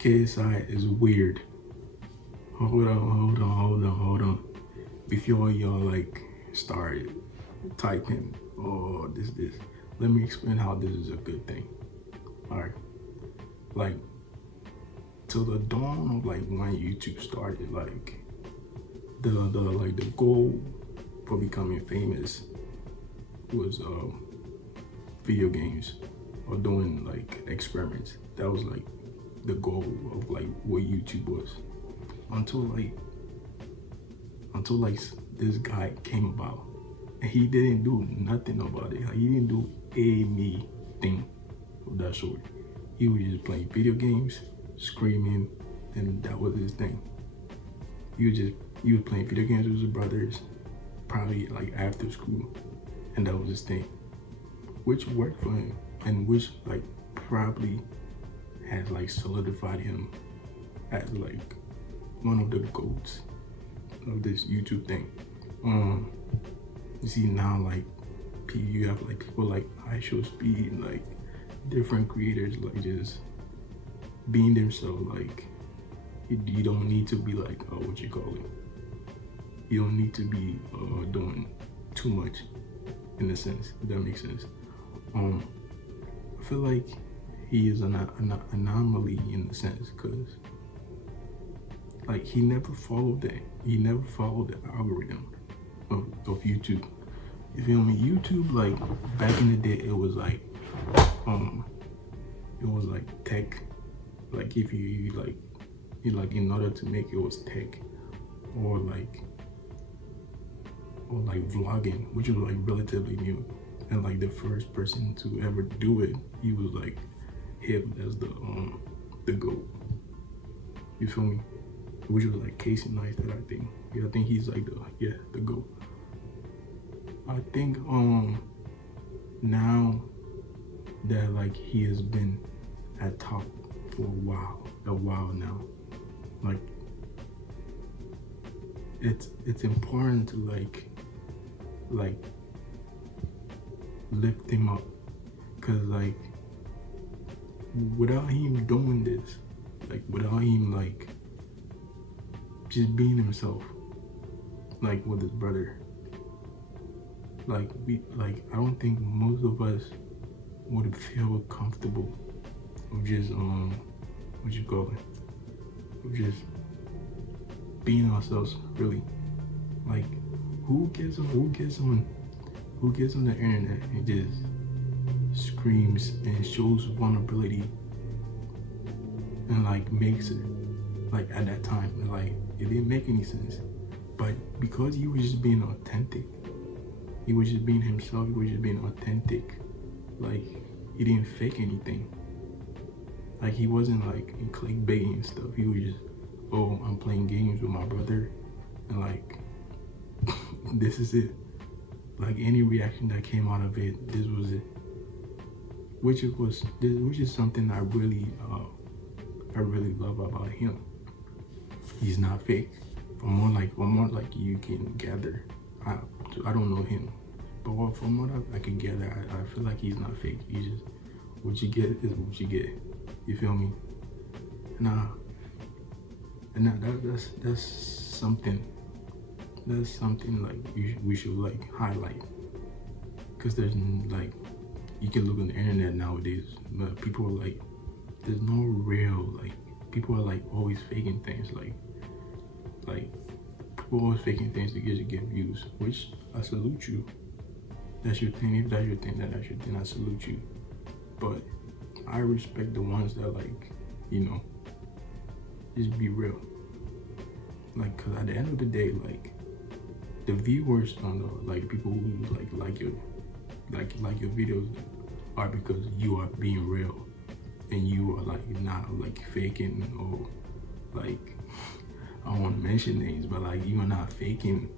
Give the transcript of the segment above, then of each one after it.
KSI is weird. Hold on. Before y'all like start typing, oh, this. Let me explain how this is a good thing. Alright. Like, till the dawn of like when YouTube started, like the goal for becoming famous was video games or doing like experiments. That was like the goal of like what YouTube was. Until this guy came about and he didn't do nothing about it. He didn't do anything of that sort. He was just playing video games, screaming, and that was his thing. He was playing video games with his brothers, probably like after school, and that was his thing, which worked for him and which like probably has like solidified him as like one of the goats of this YouTube thing. You see now, like you have like people like iShowSpeed, like different creators, like just being themselves. Like you don't need to be like what you call it. You don't need to be doing too much, in a sense. If that makes sense. I feel like he is an anomaly in the sense, because like he never followed that. He never followed the algorithm of YouTube. You feel me? YouTube, like back in the day, it was like tech. Like if you like in order to make it was tech, or like vlogging, which was like relatively new. And like the first person to ever do it, he was like hailed as the GOAT. You feel me? Which was like KSI, that I think. Yeah, I think he's like the GOAT. I think now that like he has been at top for a while now, like it's important to like lift him up, because like without him doing this, like without him like just being himself, like with his brother, like I don't think most of us would feel comfortable of just what you call it, of just being ourselves, really. Like who gets on the internet and just screams and shows vulnerability and like makes it like at that time, like it didn't make any sense. But because he was just being authentic, he was just being himself, he was just being authentic, like he didn't fake anything. Like he wasn't like clickbaiting and stuff. He was just, oh, I'm playing games with my brother and like this is it. Like any reaction that came out of it, this was it. Which is something I really love about him. He's not fake. From more like you can gather, I don't know him, but from what I can gather, I feel like he's not fake. He just, what you get is what you get. You feel me? That's something. That's something like we should like highlight, because there's like, you can look on the internet nowadays, but people are like, there's no real, like people are like always faking things, like people always faking things to get views, which I salute you. That's your thing. If that's your thing, then that's your thing. I salute you. But I respect the ones that like, you know, just be real. Like, cause at the end of the day, like the viewers on the like people who like your videos are because you are being real, and you are like not like faking, or like, I don't want to mention names, but like you are not faking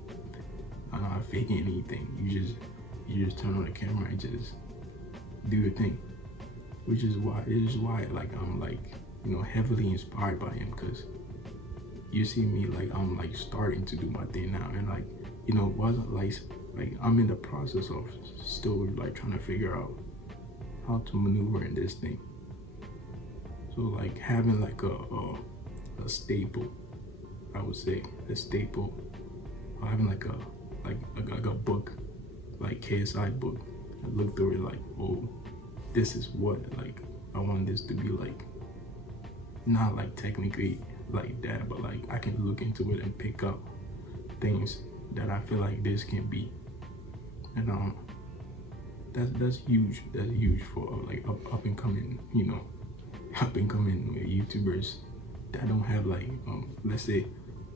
anything. You just turn on the camera and just do your thing, which is why like I'm like, you know, heavily inspired by him, because you see me like I'm like starting to do my thing now, and like, you know, wasn't like I'm in the process of still like trying to figure out how to maneuver in this thing. So like having like a staple, I would say a staple, or having like a book, like KSI book. I look through it like, oh, this is what like I want this to be like. Not like technically like that, but like I can look into it and pick up things that I feel like this can be. And that's huge. That's huge for like up and coming, you know, up and coming YouTubers that don't have like let's say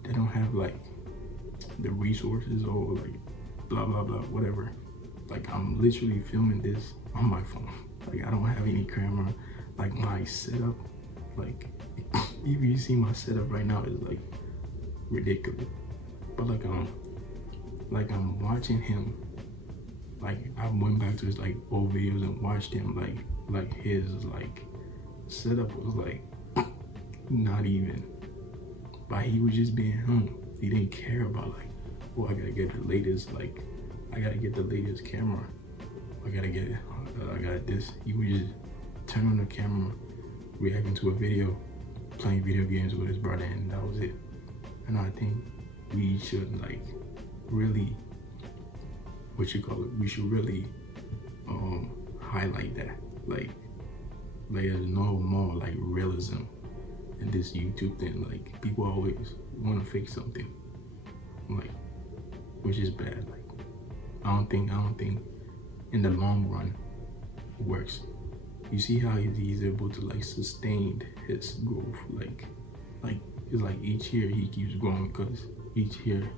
they don't have like the resources or like blah blah blah whatever. Like I'm literally filming this on my phone. Like I don't have any camera. Like my setup, like if you see my setup right now is like ridiculous. But like I'm watching him. Like I went back to his like old videos and watched him like his like setup was like not even. But he was just being him. He didn't care about like, oh, I gotta get the latest, like I gotta get the latest camera. I got this. He would just turn on the camera, reacting to a video, playing video games with his brother, and that was it. And I think we should like really, we should really highlight that. Like there's no more like realism in this YouTube thing. Like people always want to fix something, like, which is bad. Like I don't think in the long run it works. You see how he's able to like sustain his growth. Like it's like each year he keeps growing because each year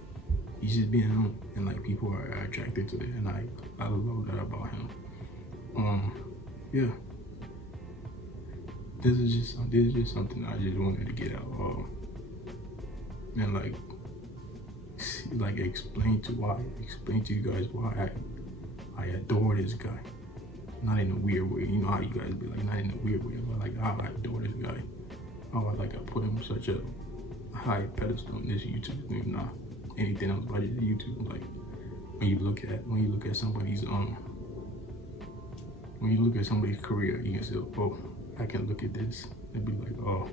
he's just being him, and like people are attracted to it, and I love that about him. Yeah, this is just something I just wanted to get out, and like explain to you guys why I adore this guy. Not in a weird way, you know how you guys be like, not in a weird way, but like how I adore this guy. How I put him such a high pedestal in this YouTube thing. Not anything else but YouTube. Like when you look at somebody's career, you can say, oh, I can look at this and be like, oh,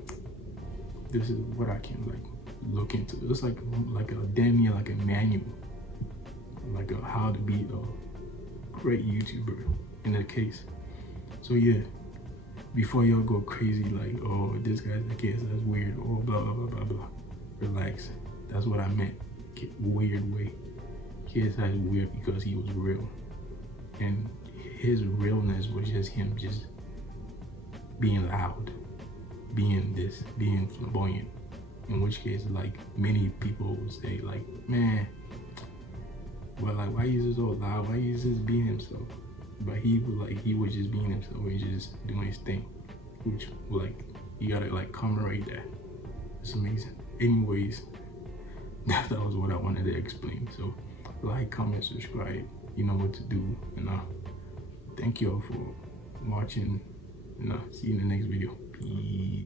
this is what I can like look into. It's like a damn near like a manual, like a how to be a great YouTuber in that case. So yeah, before y'all go crazy like, oh, this guy's a kid, that's weird, oh, blah blah blah blah blah, relax. That's what I meant. Weird way. KSI is weird because he was real, and his realness was just him just being loud, being flamboyant. In which case, like many people would say, like, man, well, like, why is this so loud? Why is this being himself? But he was just being himself. He was just doing his thing, which like you gotta like commemorate that. It's amazing. Anyways, that was what I wanted to explain. So like, comment, subscribe. You know what to do. And thank you all for watching. And see you in the next video. Peace.